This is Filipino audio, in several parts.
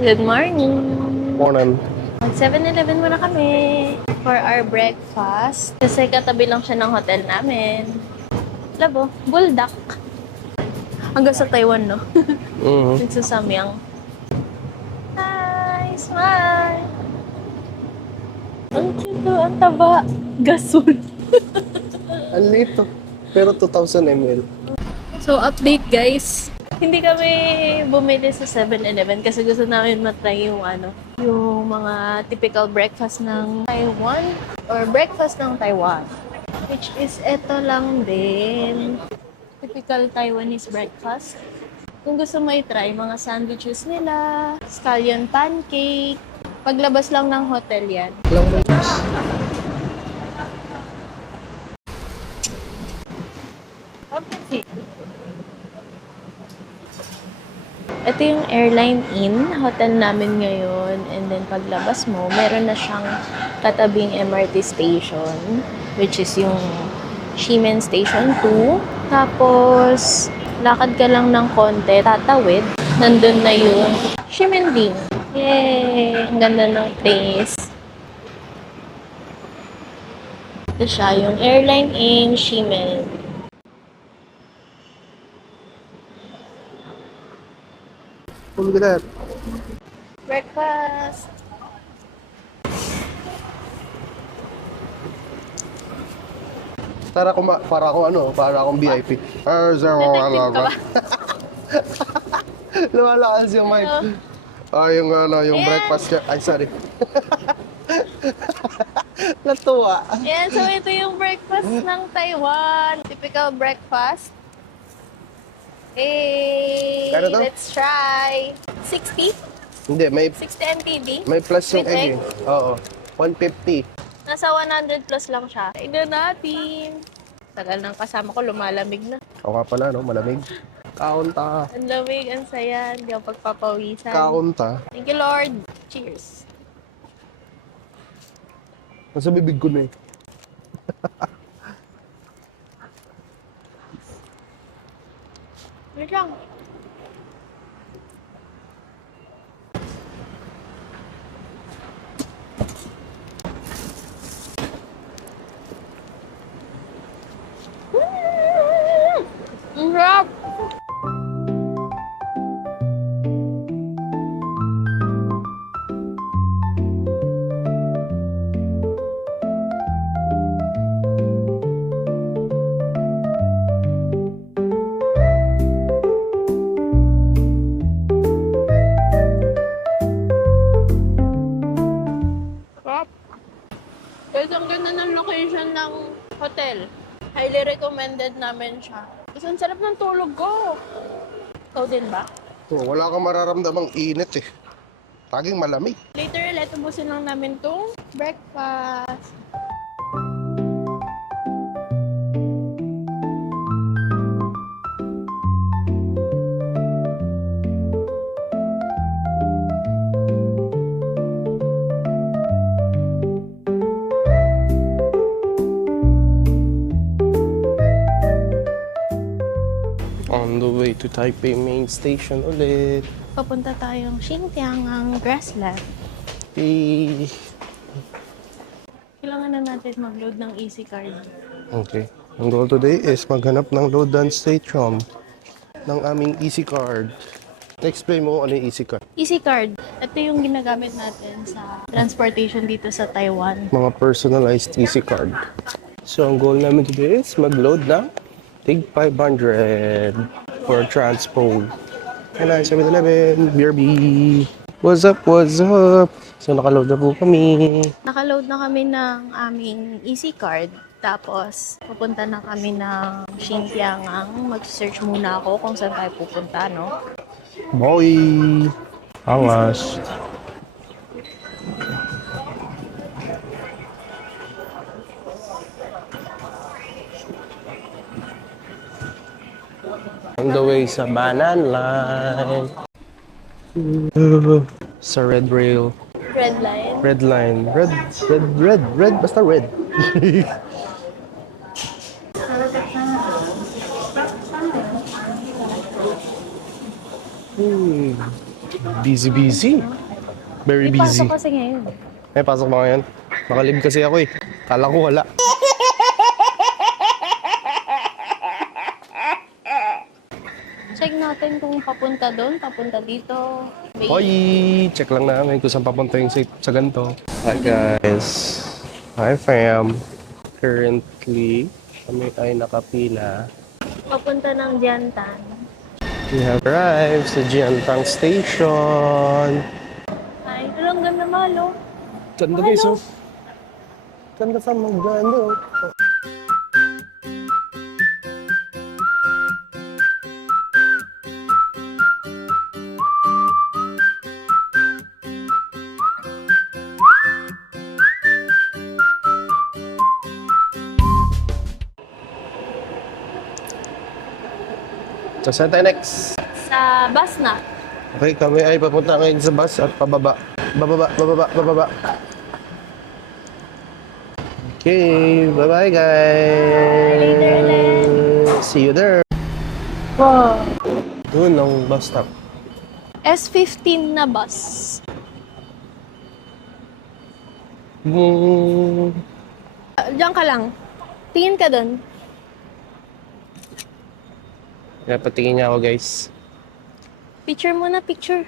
Good morning! Morning. Mag 7-Eleven muna kami for our breakfast. Kasi katabi lang siya ng hotel namin. Labo, buldak. Hanggang sa Taiwan, no? Mm-hmm. Nagsasamyang. Hi! Smile! Ang cute, ang taba. Gasol. Ang lito. Pero 2,000 ml. So, update guys. Hindi kami bumili sa 7-Eleven kasi gusto namin matry yung yung mga typical breakfast ng Taiwan or breakfast ng Taiwan. Which is eto lang din. Typical Taiwanese breakfast. Kung gusto mo i-try, mga sandwiches nila, scallion pancake. Paglabas lang ng hotel yan. Lang mo. Okay. Ito yung Airline Inn, hotel namin ngayon. And then paglabas mo, meron na siyang katabing MRT station, which is yung Ximen Station 2. Tapos, lakad ka lang ng konti, tatawid, nandun na yung Ximending. Yay! Ang ganda ng place. Ito siya, yung Airline Inn, Ximen. Look at that. Breakfast! Para akong VIP. Detective ka ba? Lumalakas yung mic. Yung Ayan. breakfast niya. Ay, sorry. Natuwa. Ayan, so ito yung breakfast ng Taiwan. Typical breakfast. Hey, Kano to? let's try. 60? Hindi, 60 NTD? may plus yung With egg. egg? Oo. 150. Nasa 100 plus lang siya. Tignan natin. Tagal ng kasama ko, lumalamig na. O nga pala, no? Malamig. Kaunta. Ang lamig, ang saya. Hindi ako pagpapawisan. Kaunta. Thank you, Lord. Cheers. Nasa bibig ko na eh. Wait lang. Ang sarap! Sarap! Guys, ang ganda ng location ng hotel. Highly recommended namin siya. Kasi ang sarap ng tulog ko. Ikaw din ba? Wala kang mararamdamang init eh. Laging malamig. Later ulit, ubusin lang namin tong breakfast. On the way to Taipei main station ulit. Papunta tayong Xinjiang ang grassland. Eh, Kailangan na natin mag-load ng easy card. Okay. Ang goal today is maghanap ng load and station ng aming easy card. Explain mo ano yung easy card. Easy card, ito yung ginagamit natin sa transportation dito sa Taiwan. Mga personalized easy card. So ang goal namin today is mag-load ng Tig 500 for transpo. Kailangan 7-Eleven, BRB. What's up, what's up? So nakaload na po kami. Nakaload na kami ng aming easy card. Tapos, pupunta na kami ng Xinjiang. Mag-search muna ako kung saan tayo pupunta, no? Boy! Angas. On the way sa Banan Line. Sa Red Rail. Red line. Red Line. Red. Basta red. Busy. Very May busy. pasok kasi ngayon. May pasok ba ngayon? Nakalib kasi ako eh. Kala ko wala. Check natin kung papunta doon, papunta dito. Hoy! Check lang namin kung saan papunta yung sa ganito. Hi guys! Hi fam! Currently, kami ay nakapila. Papunta ng Jantan. We have arrived sa Jiantang Station. Ay, ang ganda malo. Ganda guys oh. Ganda sa maganda oh. So, saan tayo next? Sa bus na. Okay, kami ay papunta ngayon sa bus at pababa. Bababa. Okay, bye-bye guys! Later ulit. See you there! Wow. Doon ang bus stop. S15 na bus. Diyan ka lang. Tingin ka doon. Patingin niya ako guys. Picture muna, picture.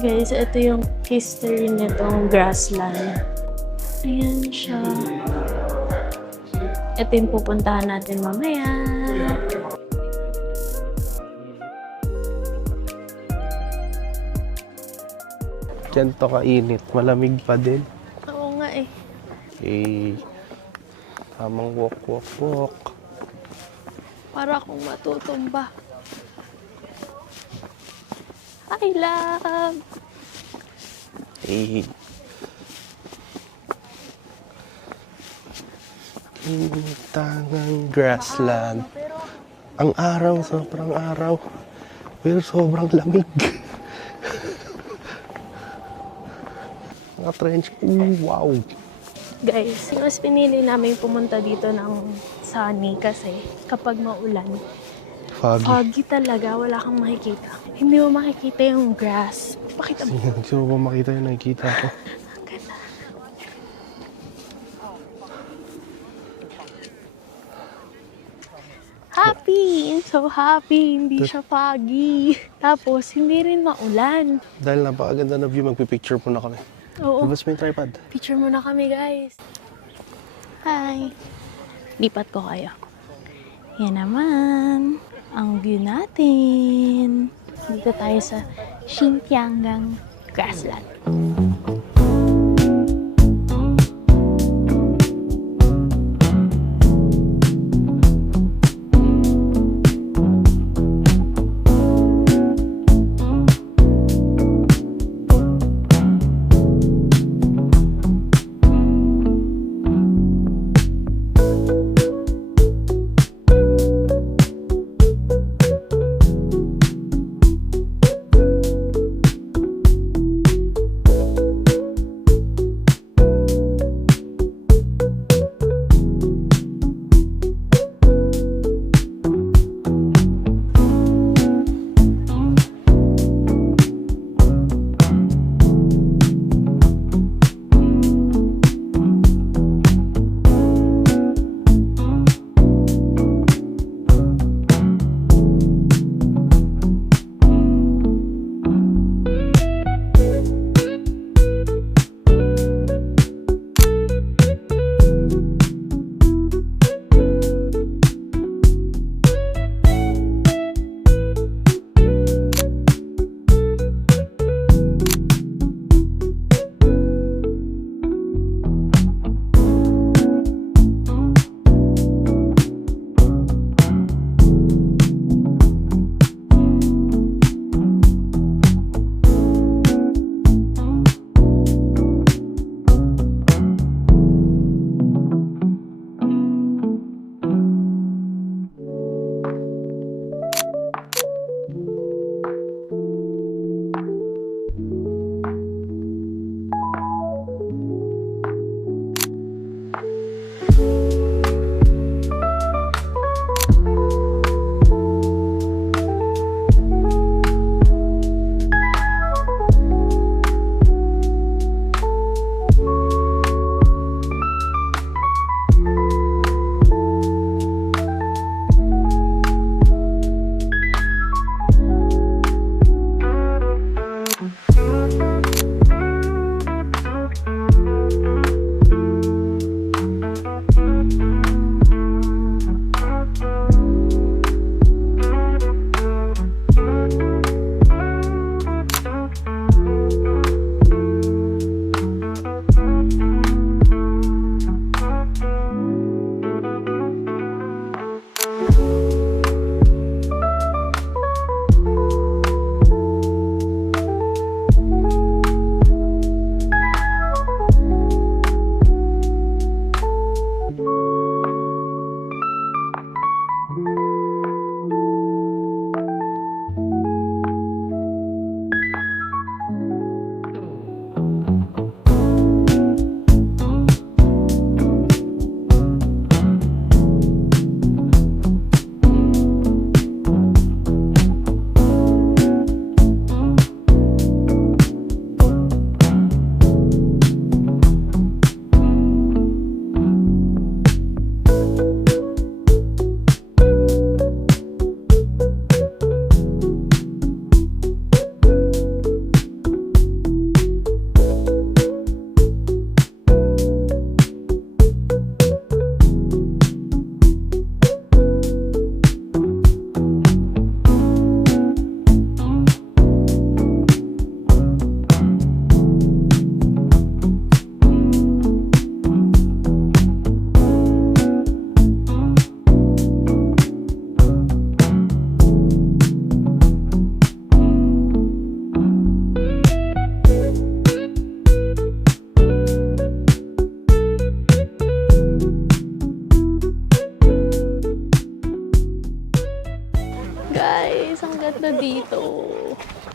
Guys, ito yung history nitong grassland. Ayan siya. Ito yung pupuntahan natin mamaya. Diyan to kainit. Malamig pa din. Oo nga eh. Okay. Tamang walk. Para akong matutumba. I love. Okay. Tangang grassland. Ang araw, sobrang araw. Pero sobrang lamig. Mga trench. Wow. Guys, mas pinili namin pumunta dito ng sunny kasi kapag maulan, foggy talaga, wala kang makikita. Hindi mo makikita yung grass. Pakita mo. Gusto mo ba makita yung nakikita ko? Ang ganda. Happy! I'm so happy. Hindi siya foggy. Tapos, hindi rin maulan. Dahil napakaganda na view, magpipicture muna kami. Oo. Labas mo yung tripod. Picture muna kami, guys. Hi. Lipat ko kayo. Yan naman. Ang view natin. Dito tayo sa Xinjiang Grassland.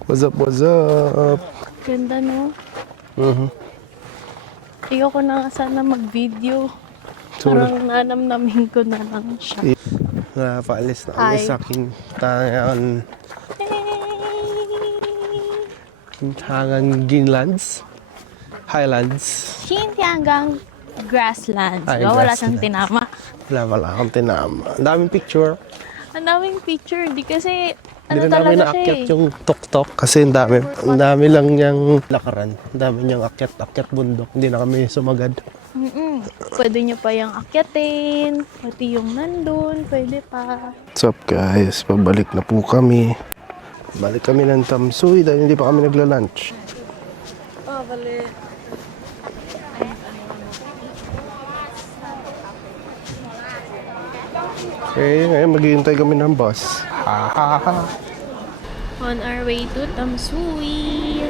What's up, what's up? Ganda, no? Mhm. Ayoko na nga sana mag-video. Tulad. Parang nanamnamin ko na lang siya. Paalis na kami Hi. sa Quintangan Greenlands. Highlands. Xinjiang Grasslands. Ay, Diba? Wala siyang grasslands. tinama. Wala akong tinama. Ang daming picture. Ang daming picture. Di kasi, Hindi ano na namin talaga siya naakyat eh. yung tuk-tuk kasi ang dami. Ang dami lang niyang lakaran. Ang dami niyang akyat bundok. Hindi na kami sumagad. Pwede nyo pa yung akyatin. Pati yung nandun. Pwede pa. What's up guys? Pabalik na po kami. Balik kami ng Tamsuy dahil hindi pa kami nagla-lunch. Oh, bali. Okay, ngayon maghihintay kami ng bus. On our way to Tamsui.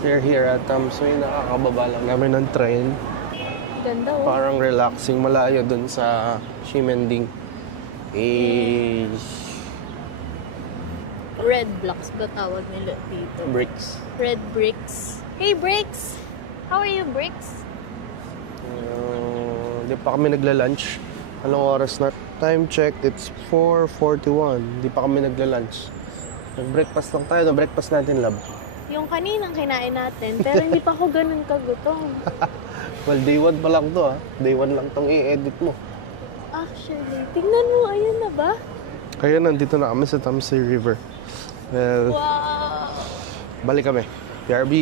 We're here at Tamsuy. Nakakababa lang namin ng train. Ganda oh. Parang relaxing, malayo dun sa Ximending. Red blocks ba tawag nila dito? Bricks. Red bricks. Hey, Bricks! How are you, Bricks? Di pa kami nagla-lunch. Anong oras na? Time check, it's 4:41. Di pa kami nagla-lunch. Nag-breakfast lang tayo. Nag-breakfast natin, lab. Yung kaninang kinain natin, pero hindi pa ako ganun kagutom. Well, day 1 pa lang to, ha. Day 1 lang tong i-edit mo. Actually, tingnan mo, ayun na ba? Kaya nandito na kami sa Tamsuy River. Well, Wow! balik kami. PRB!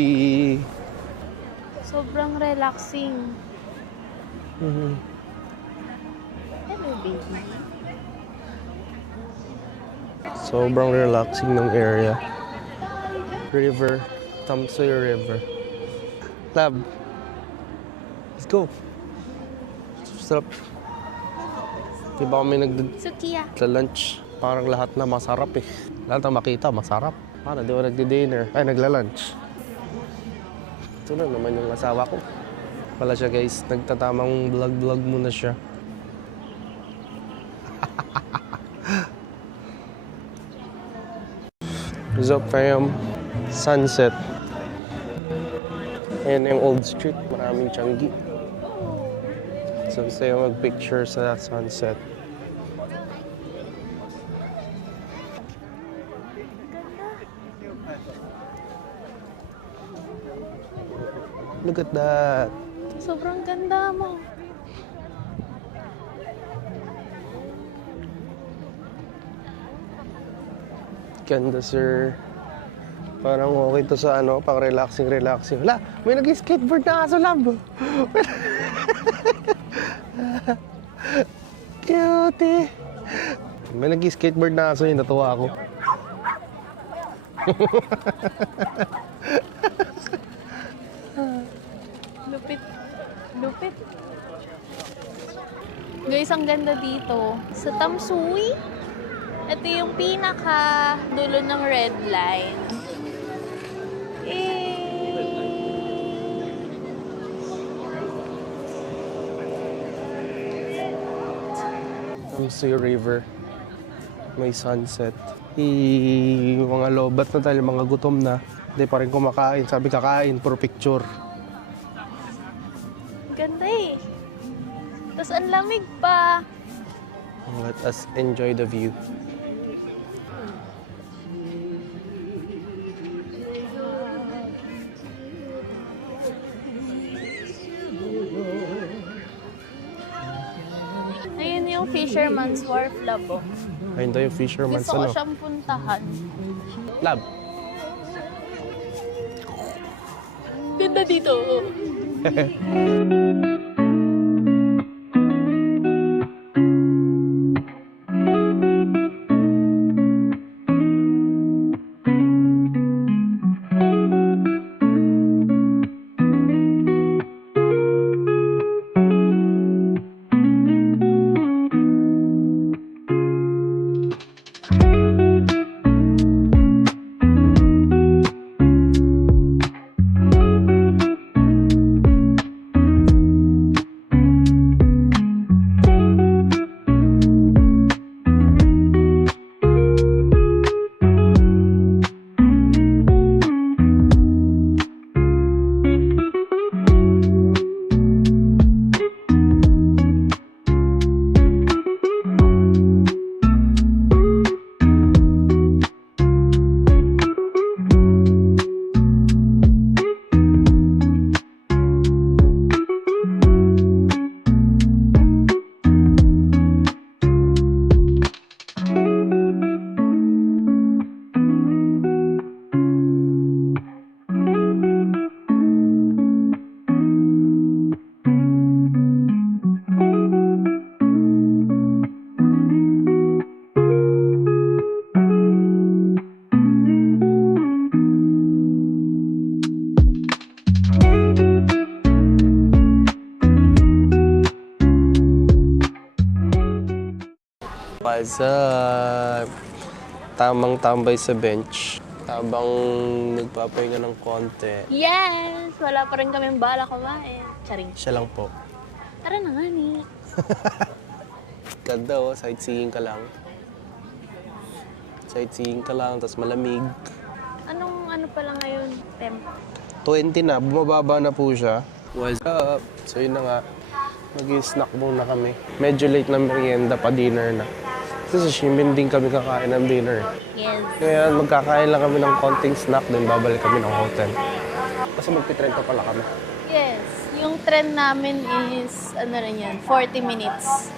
Sobrang relaxing. Mhm. Hello, baby. Sobrang relaxing ng area. River. Tamsuy River. Lab. Let's go. Sarap. Di ba kami Sukiya. nagla-lunch? Parang lahat na masarap eh. Lahat na makita, masarap. Paano, di ba nagdi-dinner? Ay, nagla-lunch. Ito na naman yung asawa ko. Pala siya guys, nagtatamang vlog-vlog muna siya. What's up fam? Sunset. Ayan na yung old street, maraming tiyanggi. So, sa'yo mag-picture sa sunset. Look at that. Sobrang ganda mo. Ganda, sir. Parang okay to sa ano, pang relaxing. Wala, may nag-skateboard na aso, lab. Cute. May nag-skateboard na aso yun, natuwa ako. Lupit. Lupit. Guys, ang ganda dito. Sa Tamsui, ito yung pinaka dulo ng red line. Tamsuy River. May sunset. Mga lobat na tayo, mga gutom na. Hindi pa rin kumakain. Sabi kakain, for picture. Ganda eh. Tapos ang lamig pa. Let us enjoy the view. Ayun yung Fisherman's Wharf, labo. Ayun daw yung fisherman's Gusto ko ano. siyang puntahan. Lab. Ganda dito. What's up? Tamang tambay sa bench. Habang nagpapahinga ng konti. Yes! Wala pa rin kaming bala kumain. Charing. Siya lang po. Tara na nga ni. Ganda oh, sightseeing ka lang. Sightseeing ka lang, tapos malamig. Anong ano pala ngayon? Temp. 20 na, bumababa na po siya. What's up? So yun na nga, mag-snack muna kami. Medyo late na merienda pa, dinner na. Kasi sa Shimin din kami kakain ng dinner. Yes. Kaya magkakain lang kami ng konting snack, then babalik kami ng hotel. Kasi magpitrend pa pala kami. Yes. Yung trend namin is, ano rin yan, 40 minutes.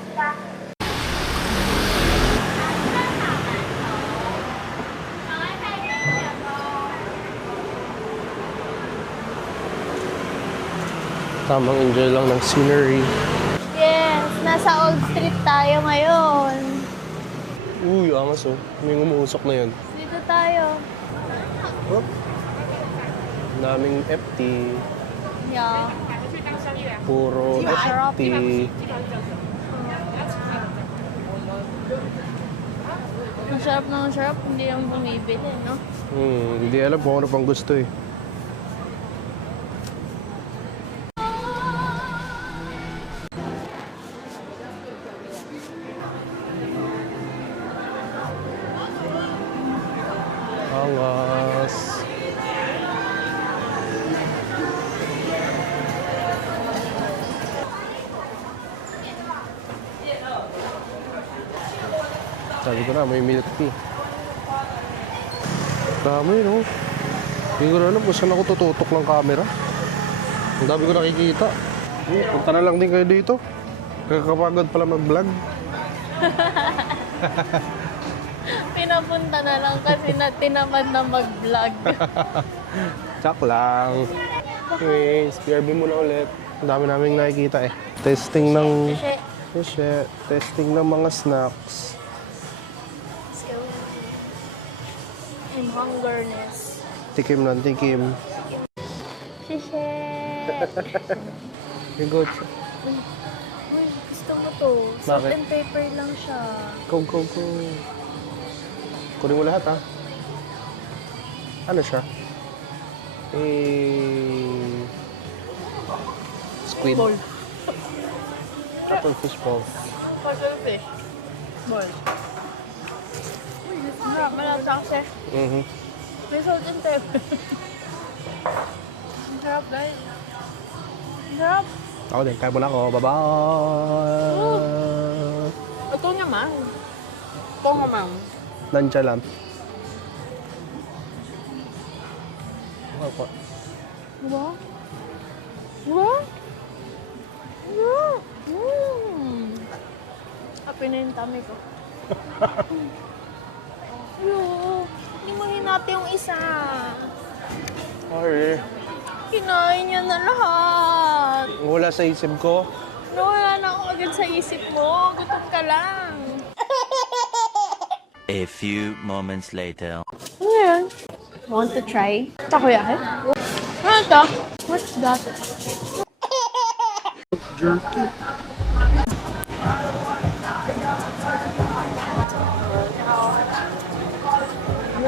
Tamang enjoy lang ng scenery. Yes. Nasa Old Street tayo ngayon. Uy, angas oh. May umuusok na yun. Dito tayo. Oh. Daming FT. Yeah. Puro FT. Ang sarap. Hindi yung bumibili, no? Hindi alam kung ano pang gusto eh. Angas. Sabi ko na, may milk tea. Dami, no? Hindi ko na alam kung saan ako tututok ng camera. Ang dami ko nakikita. Punta na lang din kayo dito. Kakapagod pala mag-vlog. Pinapunta na lang kasi tinamad na mag-vlog. Tsak lang. Anyways, PRB muna ulit. Ang dami naming nakikita eh. Testing ng... Testing ng mga snacks. I'm hungerness. Tikim ng tikim. Shishe. You go. Uy, gusto mo to. Salt Bakit? and pepper lang siya. Go. Kunin mo lahat ha. Ano siya? Squid. Ball. Cuttlefish ball. Cuttlefish. Ball. Uy, malasa kasi. May salt and pepper. Ang sarap, guys. Ang sarap. Ako din, kaya muna ako. Bye-bye! Ito naman. Ito naman. Nandiyan lang. Ako. Diba? Diba? Diba? Happy na yung tummy ko. Hindi mo hinati yung isa. Sorry. Kinain niya na lahat. Wala sa isip ko. Nawala na ako agad sa isip mo. Gutom ka lang. A few moments later. Ano yan? Want to try? Takoyaki? Ano to? What's that? Jerky.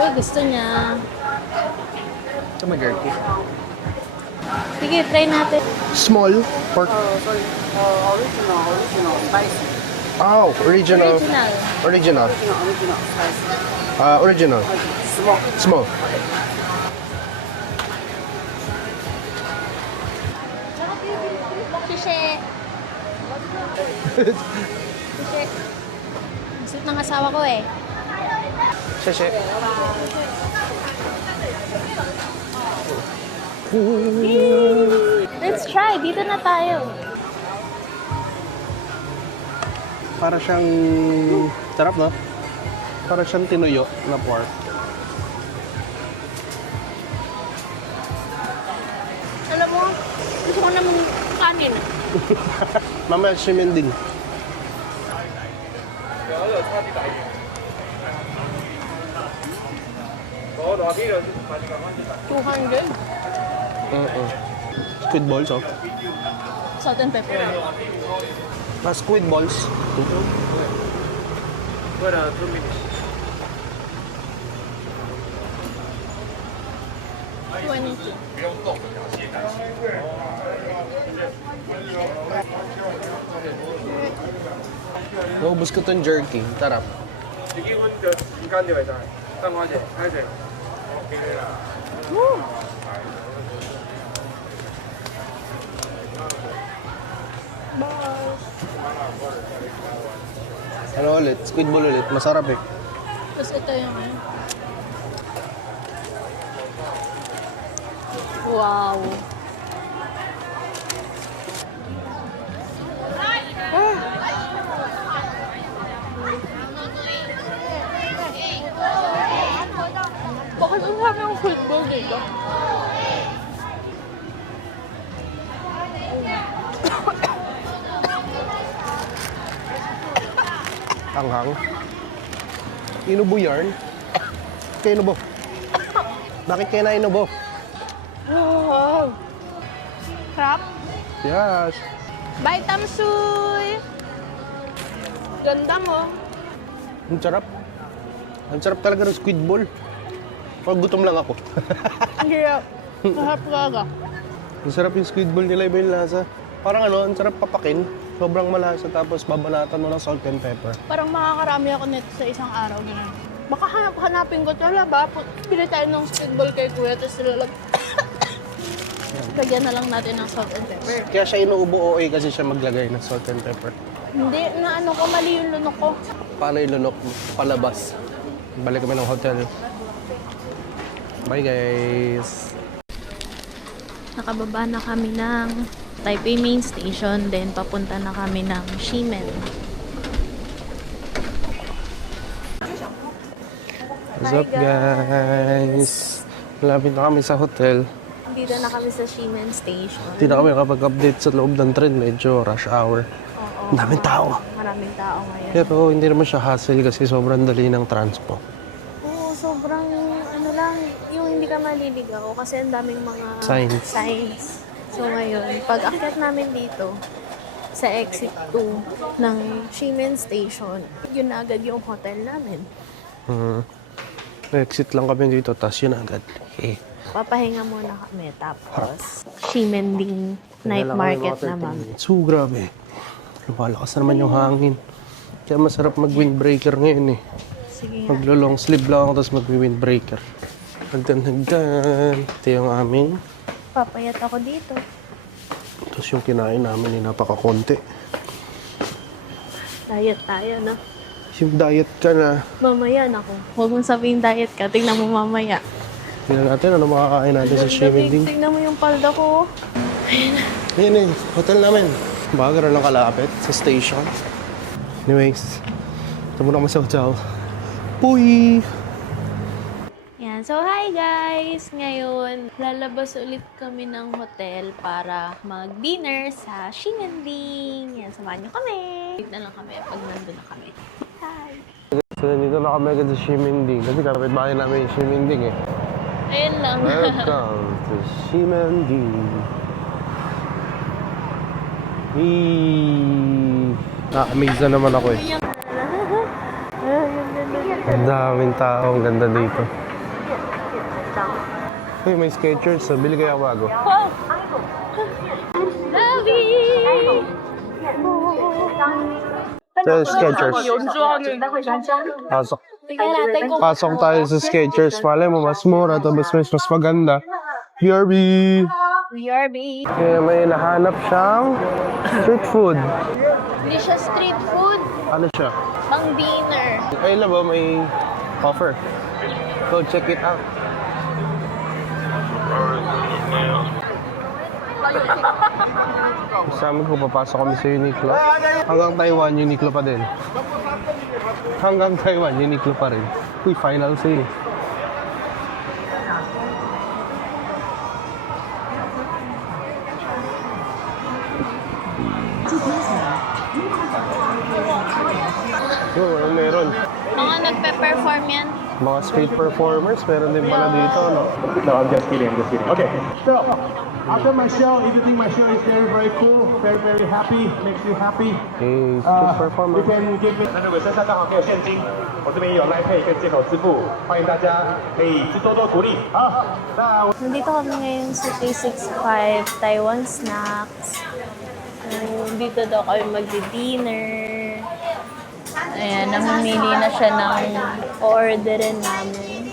Uy, gusto niya. Ito may jerky. Sige, try natin. Small pork. Sorry, original, spicy. Oh, original. Original. Original. Spicy. Original. Smoke. Small. Shishe. Shishe. Gusto ng asawa ko eh. Sese. Let's try. Dito na tayo. Para siyang... Sarap, no? Para siyang tinuyo na pork. Alam mo, gusto ko naman kanin. Mamaya Shimin din. $200. Squid balls, oh. Salt and pepper. Squid balls. $22. Naubos ko tong jerky. Tarap. Ano ulit? Squid ball ulit. Masarap eh. Tapos ito yung ano. Wow. Bakit ang sabi ng football dito? Tanghang. Inubo yarn. Kaya inubo. Bakit kaya na inubo? Wow. Crap. Yes. Bye, Tamsuy! Ganda mo. Ang sarap. Ang sarap talaga ng squid ball. Pag gutom lang ako. Ang hirap. Mahap gaga. Ang sarap yung squid ball nila, iba yung lasa. Parang ano, ang sarap papakin. Sobrang malasa tapos babanatan mo ng salt and pepper. Parang makakarami ako nito sa isang araw. Ganun. Baka hanapin ko ito. Wala ba? Pili tayo ng squid ball kay Kuya. Tapos lagyan na lang natin ng salt and pepper. Kaya siya inuubo OA kasi siya maglagay ng salt and pepper. Hindi, na ano ko, mali yung lunok ko. Paano yung lunok mo? Palabas. Balik kami ng hotel. Bye guys! Nakababa na kami ng Taipei Main Station, then papunta na kami ng Ximen. What's up guys? Malapit na kami sa hotel. Dito na kami sa Ximen Station. Hindi na kami nakapag-update sa loob ng train. Medyo rush hour. Oo. Ang daming tao. Maraming tao ngayon. Pero hindi naman siya hassle kasi sobrang dali ng transpo. Oo, sobrang ano lang, yung hindi ka maliligaw kasi ang daming mga Signs. So ngayon, pag akyat namin dito sa exit 2 ng Ximen Station, yun na agad yung hotel namin. Exit lang kami dito, tas yun agad. Okay. Papahinga muna kami, tapos Ximen Ding Night Market naman. So, grabe. Lumalakas na naman yung hangin. Kaya masarap mag-windbreaker ngayon eh. Sige nga. Maglo-long sleeve lang ako, tapos mag-windbreaker. Hagdan. Ito yung aming. Papayat ako dito. Tapos yung kinain namin ay napakakonti. Diet tayo, no? Yung diet ka na. Mamaya na ako. Huwag mong sabihin diet ka. Tingnan mo mamaya. Tingnan natin ano makakain natin sa Ximen Ding. Tingnan mo yung palda ko. Ayan eh, hotel namin. Baka gano'n lang kalapit sa station. Anyways, ito muna kami sa hotel. Puy! Yan. So, hi guys! Ngayon, lalabas ulit kami ng hotel para mag-dinner sa Ximen Yan, samahan niyo kami. Wait na lang kami pag nandun na kami. Hi! So, nandito na kami agad sa Ximen Ding. Kasi kapit bahay namin yung Ximen Ding eh. Ayun lang. Welcome to Ximen Ding. Na-amaze na naman ako eh. Ang daming tao, ang ganda dito. Uy, may Skechers. Bili kaya ako bago. Lovey! Ito yung Skechers. Pasok. Tingnan natin kung Pasok tayo sa Skechers. Malay mo, mas mura. Tapos mas maganda. BRB! BRB. Kaya may nahanap siyang street food. Hindi siya street food. Ano siya? Pang dinner. Ay, ba may offer. Go check it out. Sa amin ko, papasok kami sa Uniqlo. Hanggang Taiwan, Uniqlo pa din. Hanggang Taiwan, Uniqlo pa rin. Uy, final sale. Ano meron? Mga nagpe-perform yan. Mga street performers, meron din pala dito, no? No, I'm just kidding. Okay, so after my show, if you think my show is very, very cool, very, very happy, makes you happy, Hey, street performer. you can give me。那如果身上刚好没有现金，我这边也有 Line Pay 跟接口支付，欢迎大家可以多多鼓励。好，那我 Nandito kami ngayon sa 365 Taiwan Snacks. So, dito daw kami magdi-dinner. Ayan, namimili na siya ng orderin namin.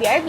BRB!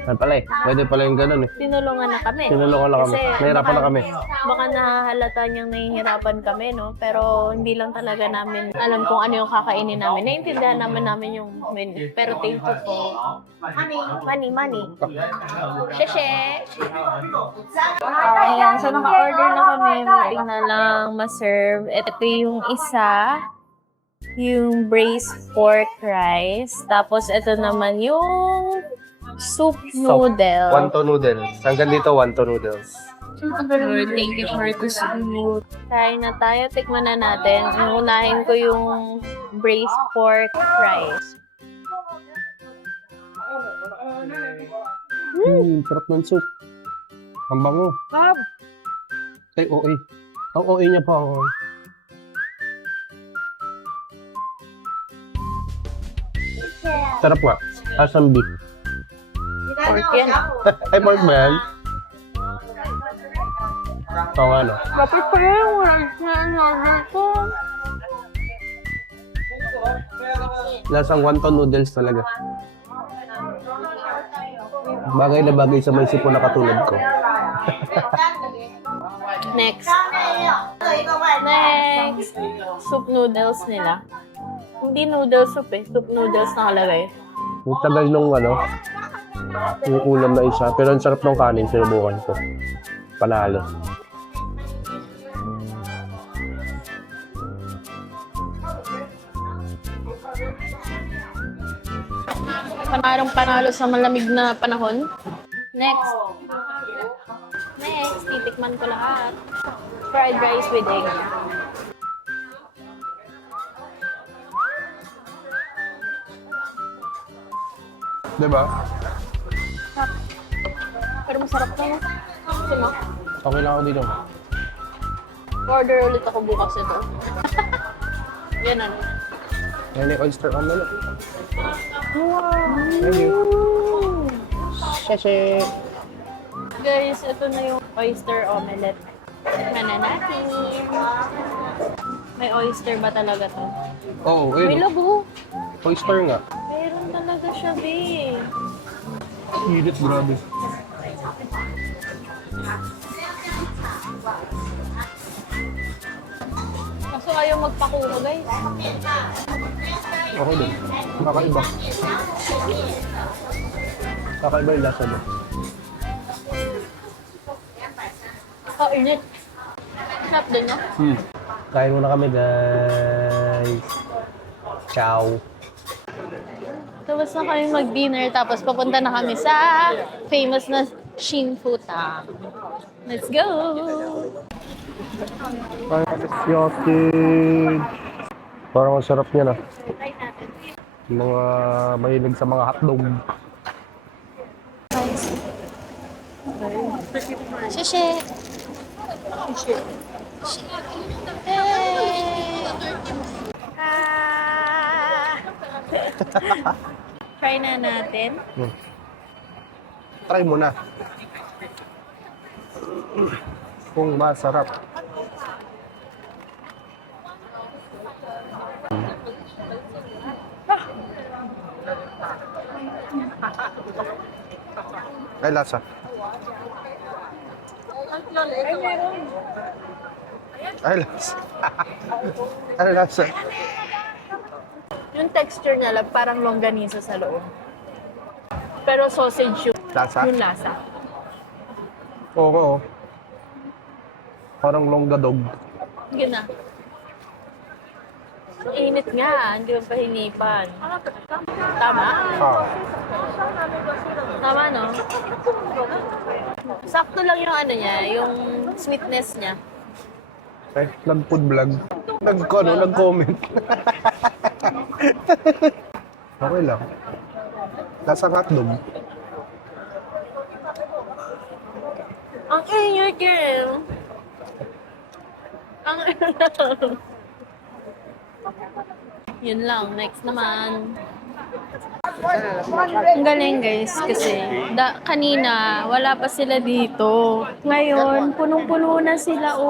Ay pala eh. Pwede pala yung ganun eh. Tinulungan na kami. Tinulungan na kami. Kasi Nahirapan na baka- kami. Baka nahahalata niyang nahihirapan kami, no? Pero hindi lang talaga namin alam kung ano yung kakainin namin. Naiintindihan namin yung menu. Pero thank you po. Money. Sheshe! Ayan, so naka-order na kami. Buti na lang ma-serve. Ito yung isa. Yung braised pork rice. Tapos ito naman yung soup noodle. Wonton noodles. Hanggang dito, wonton noodles. Thank you for the soup. Kain na tayo. Tikman na natin. Unahin ko yung braised pork rice. Sarap ng soup. Ang bango. Ay, OA. Ang OA niya pa ako. Sarap nga. Asam beef. Pork yan. Ay, pork ba yan? Oo nga, no? Dapat pa yung rice na in-order ko. Lasang wonton noodles talaga. Bagay na bagay sa may sipon na katulad ko. Next. Soup noodles nila. Hindi noodle soup eh. Soup noodles nakalagay. Ang tagal nung yung ulam na isa. Pero ang sarap ng kanin, sinubukan ko. Panalo. Panalo sa malamig na panahon. Next. Titikman ko lahat. Fried rice with egg. Diba? Pero masarap na. Gusto mo? Okay lang ako dito. Order ulit ako bukas ito. Yan ano. Yan yung oyster omelette. Wow! Thank you. Sheshe. Guys, ito na yung oyster omelette. Tikman na natin. May oyster ba talaga to? Oo, May ayun. labo. Oyster nga. Meron talaga siya, be. Init, grabe. Kaso ayaw magpakuha, guys. Okay din. Kakaiba. Kakaiba yung lasa mo. Oh, init. Sarap din, no? Kain muna kami, guys. Ciao. Tapos na kami mag-dinner, tapos papunta na kami sa famous na Shinfuta. Let's go! Sausage. Parang ang sarap niya na. Mga mahilig sa mga hotdog. Sheshe! Hey! Try na natin. Try mo na. Kung masarap. Ay, lasa. Ay, lasa. Ay, lasa. Yung texture niya lang parang longganisa sa loob. Pero sausage yung Lasa? yung lasa. Oo. Parang longgadog. Sige na. Ang init nga, hindi mo pahinipan. Tama? Ah, Tama, no? Sakto lang yung ano niya, yung sweetness niya. nag-food vlog. Nag-comment. Okay lang. Lasang hotdog. Ang init yun. Ang Yun lang. Next naman. Ang galing guys kasi kanina wala pa sila dito. Ngayon, punong-puno na sila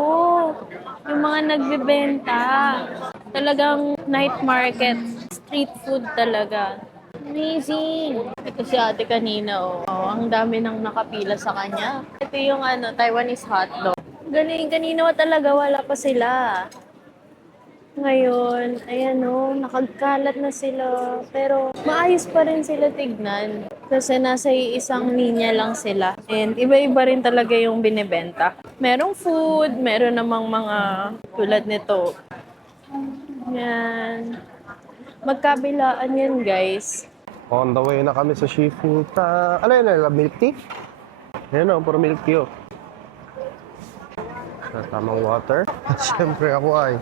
yung mga nagbebenta. Talagang night market, street food talaga. Amazing! Ito si ate kanina ang dami nang nakapila sa kanya. Ito yung Taiwanese hotdog. Galing, kanina talaga wala pa sila. Ngayon, ayan nakagkalat na sila. Pero maayos pa rin sila tignan. Kasi nasa isang linya lang sila. And iba-iba rin talaga yung binibenta. Merong food, meron namang mga tulad nito. Yan. Magkabilaan yan, guys. On the way na kami sa seafood. Ano yun? Milk tea? Ayan puro milk tea Sa tamang water. Siyempre ako ay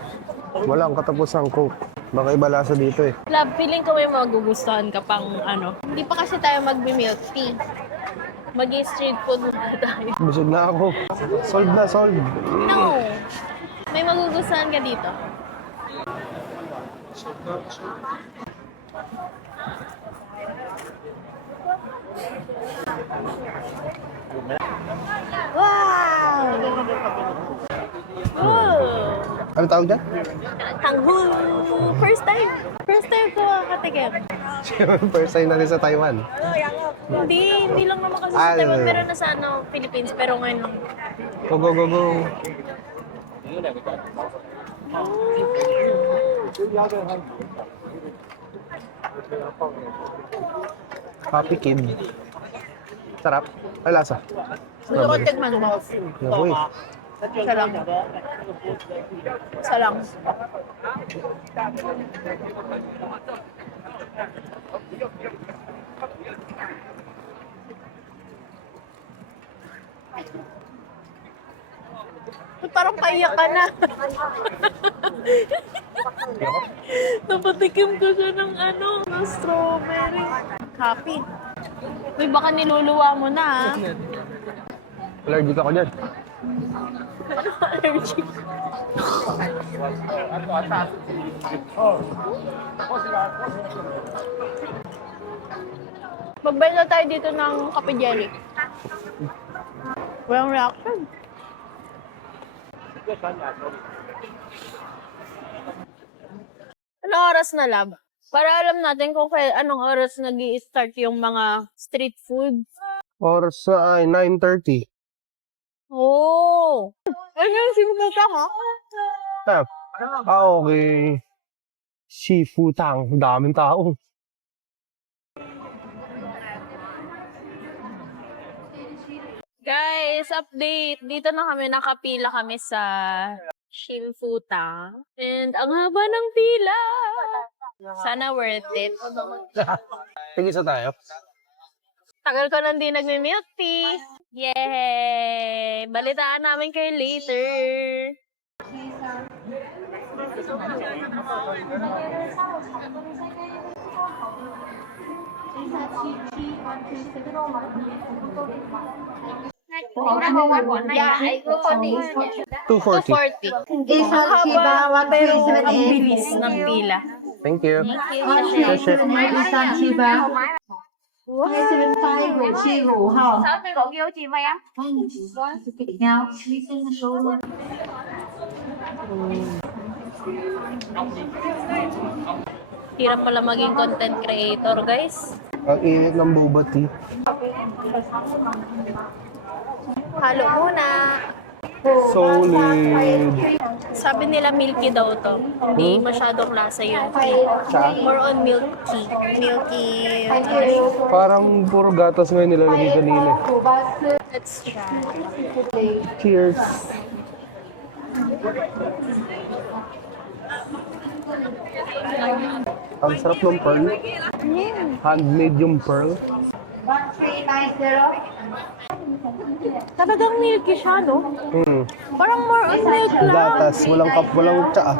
walang katapusang coke. Baka iba lasa dito Love, feeling ko may magugustuhan ka pang Hindi pa kasi tayo magbi-milk tea. Mag-street food muna tayo. Busog na ako. Solved na, solved. No! May magugustuhan ka dito. Wow! Oh! Ano tawag dyan? Tanghul! First time! First time ko katikim. First time natin sa Taiwan. Hindi lang naman kasi sa Taiwan. Ah. Meron na sa Philippines, pero ngayon lang. Go, go, go, go. Happy Kid. Sarap. Ay, lasa. Gusto ko tikman mo. Naku Isa lang. Isa lang. Parang paiyak ka na. Napatikim ko siya ng ng strawberry. Happy. Uy, baka niluluwa mo na Allergic ako dyan. Allergic. Magbay na tayo dito ng kape jelly. Walang reaction. Anong oras na, lab? Para alam natin kung anong oras nag-i-start yung mga street food. Oras ay 9:30. Oh! Ano yung sinubuka mo? Okay. Seafood ang daming tao. Guys, update. Dito na kami, nakapila kami sa Shinfuta. And ang haba ng pila. Sana worth it. Tigisa tayo. Tagal ko nang di nagme-milk tea. Yay! Balitaan namin kayo later. $240. 240. Ang haba, pero ang bilis ng pila. Thank you. Thank you. 17575号Hirap pala maging content creator, guys. Ang init ng boba tea. Halo muna. Solid. Sabi nila milky daw to. Hindi masyadong lasa yung tea. More on milky. Milky. Parang puro gatas ngayon nilalagay kanina. Let's try. Cheers. Ang sarap ng pearl. Handmade yung pearl. 1390. Talagang milky siya, no? Hmm. Parang more on milk lang. Gatas, walang walang tsaa.